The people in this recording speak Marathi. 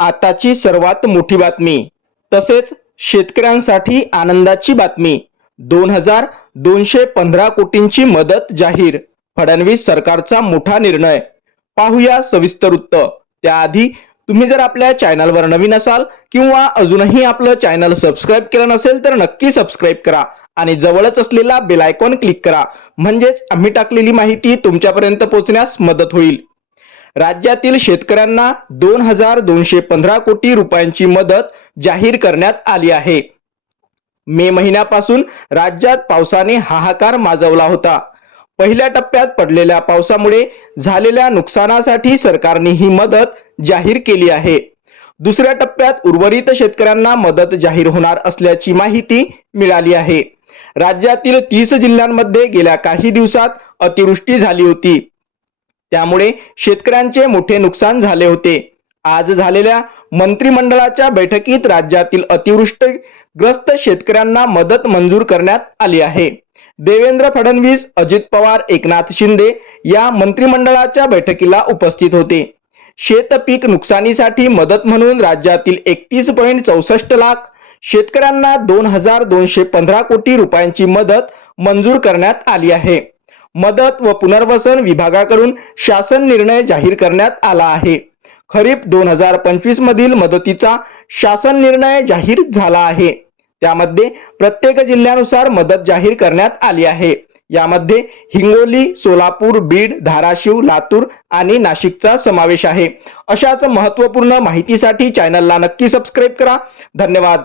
आताची सर्वात मोठी बातमी. तसेच शेतकऱ्यांसाठी आनंदाची बातमी. दोन हजार दोनशे पंधरा कोटींची मदत जाहीर. फडणवीस सरकारचा मोठा निर्णय. पाहूया सविस्तर वृत्त. त्याआधी तुम्ही जर आपल्या चॅनलवर नवीन असाल किंवा अजूनही आपलं चॅनल सबस्क्राईब केलं नसेल तर नक्की सबस्क्राईब करा आणि जवळच असलेला बेलायकॉन क्लिक करा. म्हणजेच आम्ही टाकलेली माहिती तुमच्यापर्यंत पोहोचण्यास मदत होईल. राज्यातील शेतकऱ्यांना दोन हजार दोनशे पंधरा कोटी रुपयांची मदत जाहीर करण्यात आली आहे. मे महिन्यापासून राज्यात पावसाने हाहाकार माजवला होता. पहिल्या टप्प्यात पडलेल्या पावसामुळे झालेल्या नुकसानासाठी सरकारने ही मदत जाहीर केली आहे. दुसऱ्या टप्प्यात उर्वरित शेतकऱ्यांना मदत जाहीर होणार असल्याची माहिती मिळाली आहे. राज्यातील तीस जिल्ह्यांमध्ये गेल्या काही दिवसात अतिवृष्टी झाली होती. त्यामुळे शेतकऱ्यांचे मोठे नुकसान झाले होते. आज झालेल्या मंत्रिमंडळाच्या बैठकीत राज्यातील अतिवृष्टीग्रस्त शेतकऱ्यांना मदत मंजूर करण्यात आली आहे. देवेंद्र फडणवीस अजित पवार एकनाथ शिंदे या मंत्रिमंडळाच्या बैठकीला उपस्थित होते. शेतपीक नुकसानीसाठी मदत म्हणून राज्यातील एकतीस पॉईंट चौसष्ट लाख शेतकऱ्यांना दोन हजार दोनशे पंधरा कोटी रुपयांची मदत मंजूर करण्यात आली आहे. मदत व पुनर्वसन विभागाकडून शासन निर्णय जाहीर करण्यात आला आहे. खरीप दोन हजार पंचवीस मधील मदतीचा शासन निर्णय जाहीर झाला आहे. त्यामध्ये प्रत्येक जिल्ह्यानुसार मदत जाहीर करण्यात आली आहे. यामध्ये हिंगोली सोलापूर बीड धाराशिव लातूर आणि नाशिकचा समावेश आहे. अशाच महत्त्वपूर्ण माहितीसाठी चॅनलला नक्की सबस्क्राईब करा. धन्यवाद.